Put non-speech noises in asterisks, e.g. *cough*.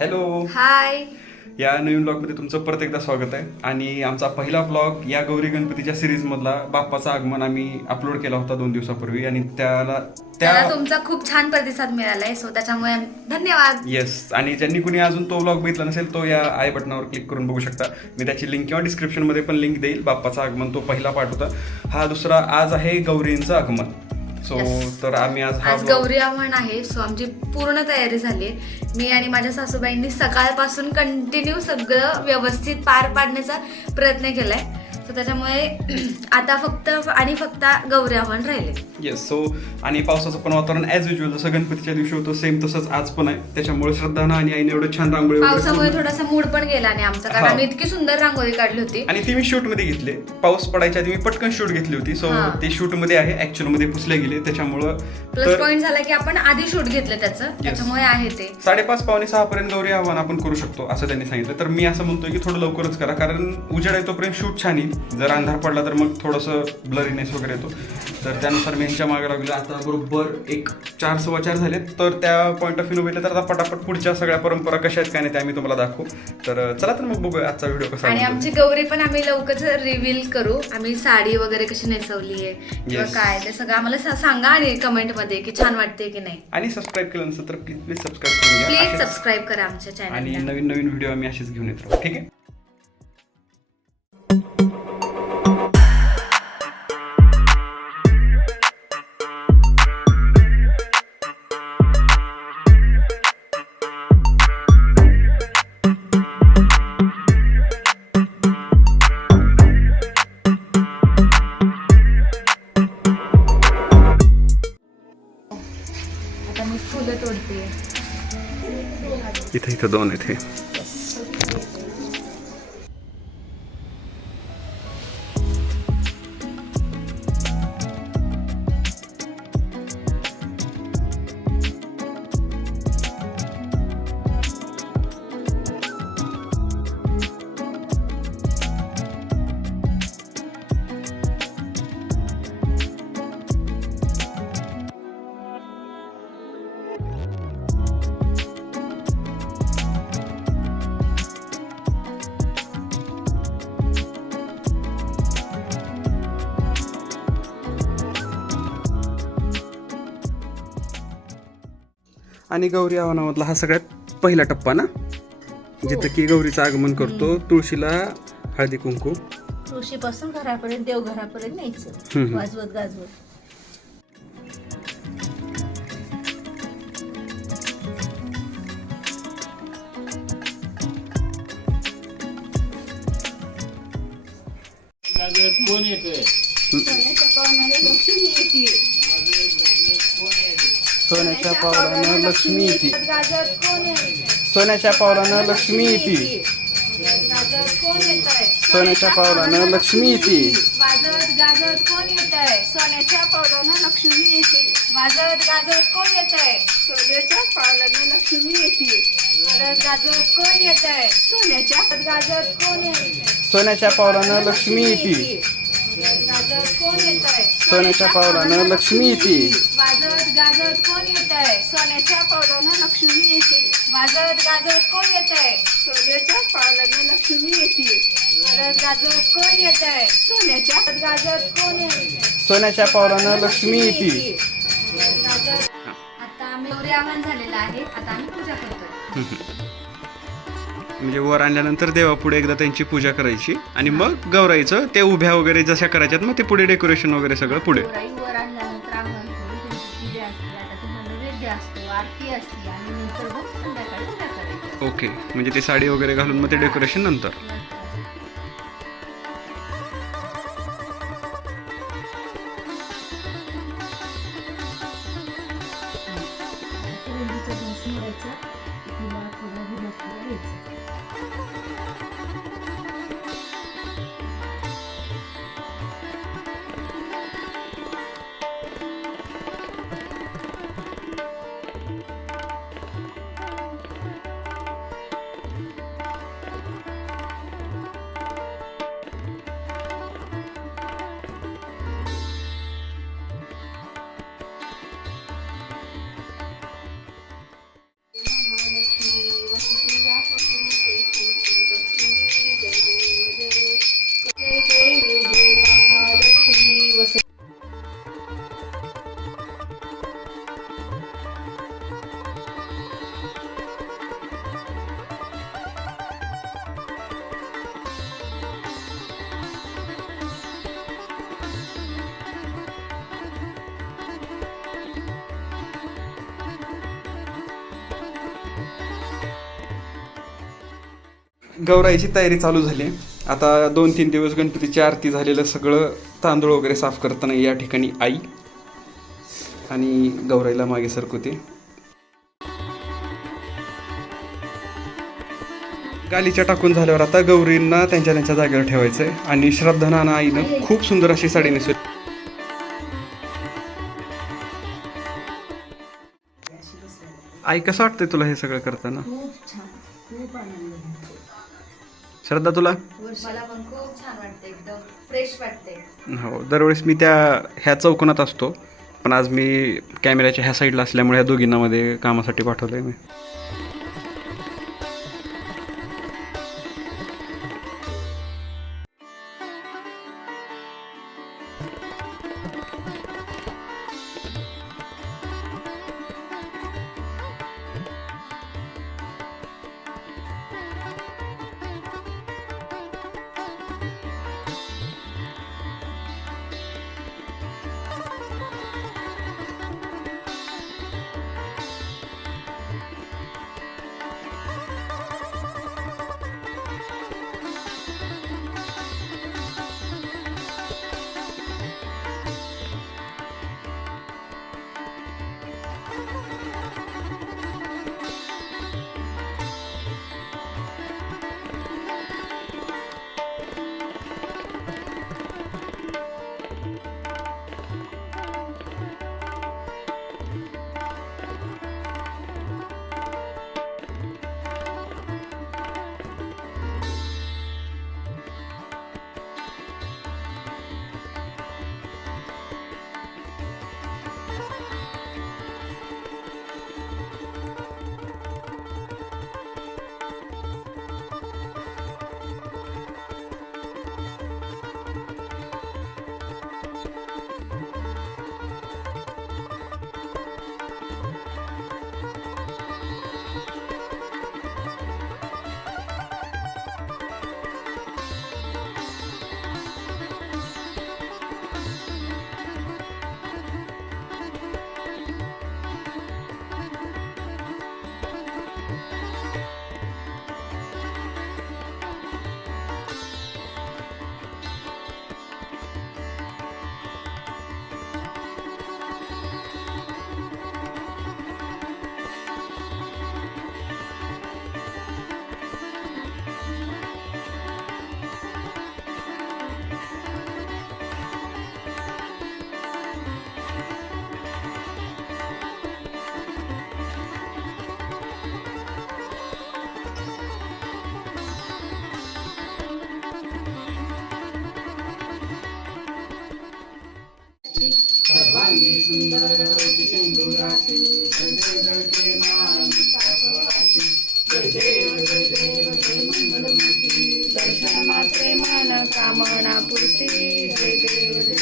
Hello hi या नवीन ब्लॉगमध्ये तुमचं परत एकदा स्वागत आहे. आणि आमचा पहिला ब्लॉग या गौरी गणपतीच्या सिरीजमधला बाप्पाचं आगमन आम्ही अपलोड केला होता दोन दिवसापूर्वी. आणि त्याला त्याला त्या तुमचा खूप छान प्रतिसाद मिळालाय. सो त्याच्यामुळे धन्यवाद. येस आणि ज्यांनी कुणी अजून तो ब्लॉग बघितला नसेल तो या आय बटनावर क्लिक करून बघू शकता. मी त्याची लिंक किंवा डिस्क्रिप्शनमध्ये पण लिंक देईल. बाप्पाचं आगमन तो पहिला पार्ट होता. हा दुसरा आज आहे गौरींचं आगमन. सो. तर आम्ही आज हा आज गौरी आव्हान आहे. सो आमची पूर्ण तयारी झाली मी आणि माझ्या सासूबाईंनी सकाळपासून कंटिन्यू सगळं व्यवस्थित पार पाडण्याचा प्रयत्न केलाय. सो त्याच्यामुळे *clears throat* आता फक्त आणि फक्त गौरी आव्हान राहिले. येस सो आणि पावसाचं पण वातावरण ॲज युजल जसं गणपतीच्या दिवशी होतं सेम तसंच आज पण आहे. त्याच्यामुळे श्रद्धानं आणि आईने एवढं छान रांगोळी वगैरे पावसामुळे थोडासा मूड पण गेला नाही आमचा कारण हा. आम्ही इतकी सुंदर रांगोळी काढली होती. आणि ती मी शूटमध्ये घेतली. पाऊस पडायच्या आधी मी पटकन शूट घेतली होती. सो हा. ती शूटमध्ये आहे ऍक्च्युअलमध्ये पुसले गेले. त्याच्यामुळं प्लस तर पॉईंट झाला की आपण आधी शूट घेतलं त्याचं. त्याच्यामुळे आहे ते. साडेपाच पावणे सहा पर्यंत गौरी आव्हान आपण करू शकतो असं त्यांनी सांगितलं. तर मी असं म्हणतोय की थोडं लवकरच करा कारण उजेड आहे तोपर्यंत शूट छान येईल. जर अंधार पडला तर मग थोडंसं ब्लरीनेस वगैरे येतो. तर त्यानुसार मी यांच्या मागे लागलो. आता बरोबर एक चार सव्वा चार झाले तर त्या पॉईंट ऑफ व्ह्यू बघितलं तर आता पटापट पुढच्या सगळ्या परंपरा कशा आहेत काय नाही ते आम्ही तुम्हाला दाखवू. तर चला तर मग बघूया आजचा व्हिडिओ कसा आणि. आमची गौरी पण आम्ही लवकरच रिव्हील करू. आम्ही साडी वगैरे कशी नेसवली आहे किंवा. काय ते सगळं आम्हाला सांगा आणि कमेंटमध्ये की छान वाटते की नाही. आणि सबस्क्राईब केलं नसेल तर प्लीज प्लीज सबस्क्राईब करून घ्या. प्लीज सबस्क्राईब करा आमच्या आणि चॅनलला नवीन नवीन व्हिडिओ आम्ही असेच घेऊन येत ठीक आहे? इथे इथं दोन येथे आणि गौरी आव्हानामधला हा सगळ्यात पहिला टप्पा ना? जिथं की गौरीचं आगमन करतो तुळशीला हळदी कुंकू. तुळशीपासून घरापर्यंत देवघरापर्यंत न्यायचं. वाजवत गाजवत. सोन्याच्या पावलानं लक्ष्मी येते सोन्याच्या पावलानं लक्ष्मी येते सोन्याच्या पावलानं लक्ष्मी येते वाजवत गाजवत कोण येत आहे सोन्याच्या पावलानं लक्ष्मी येते वाजवत गाजवत कोण येत आहे सोन्याच्या पावलानं लक्ष्मी येते वाजवत गाजवत कोण येत आहे सोन्याच्या कोण येत सोन्याच्या पावलानं लक्ष्मी येते सोन्याच्या पावलानं लक्ष्मी येते. वाजवत गाजवत कोण येत आहे सोन्याच्या पावलानं लक्ष्मी येते. वाजवत गाजवत कोण येत आहे सोन्याच्या पावलानं लक्ष्मी येते. वाजवत गाजवत कोण येत आहे सोन्याच्या गाजवत कोण येते सोन्याच्या पावलानं लक्ष्मी येते. आता आम्ही आव्हान झालेलं आहे. आता आम्ही पूजा करतोय. म्हणजे वर आणल्यानंतर देवापुढे एकदा त्यांची पूजा करायची आणि मग गौराईचं ते उभ्या वगैरे जशा करायच्यात मग ते पुढे डेकोरेशन वगैरे सगळं पुढे. गोराई वर आणल्यानंतर अंगण करून त्यांची पूजा असते. आता तुम्हाला नैवेद्य असतो आरती असते आणि नंतर मग संध्याकाळी पूजा करायची. ओके. म्हणजे ते साडी वगैरे घालून मग ते डेकोरेशन नंतर गौराईची तयारी चालू झाली. आता दोन तीन दिवस गणपतीची आरती झालेलं सगळं तांदूळ वगैरे साफ करताना या ठिकाणी आई आणि गौराईला मागे सरकवते. गालीच्या टाकून झाल्यावर आता गौरींना त्यांच्या त्यांच्या जागेवर ठेवायचं आहे आणि श्रद्धानानं आईनं खूप सुंदर अशी साडी नेसू आई कसं वाटतंय तुला हे सगळं करताना? श्रद्धा तुला? मला पण खूप छान वाटते एकदम फ्रेश वाटते हो दरवेळेस मी त्या ह्या चौकोनात असतो. पण आज मी कॅमेऱ्याच्या ह्या साईडला असल्यामुळे ह्या दोघींना मध्ये कामासाठी पाठवलं आहे मी. గాంధీ సుందర జయ దేవ జయ దేవ జయ మంగళమూర్తి. దర్శన మాత్రే మన కామనా పూర్తి. జయ దేవ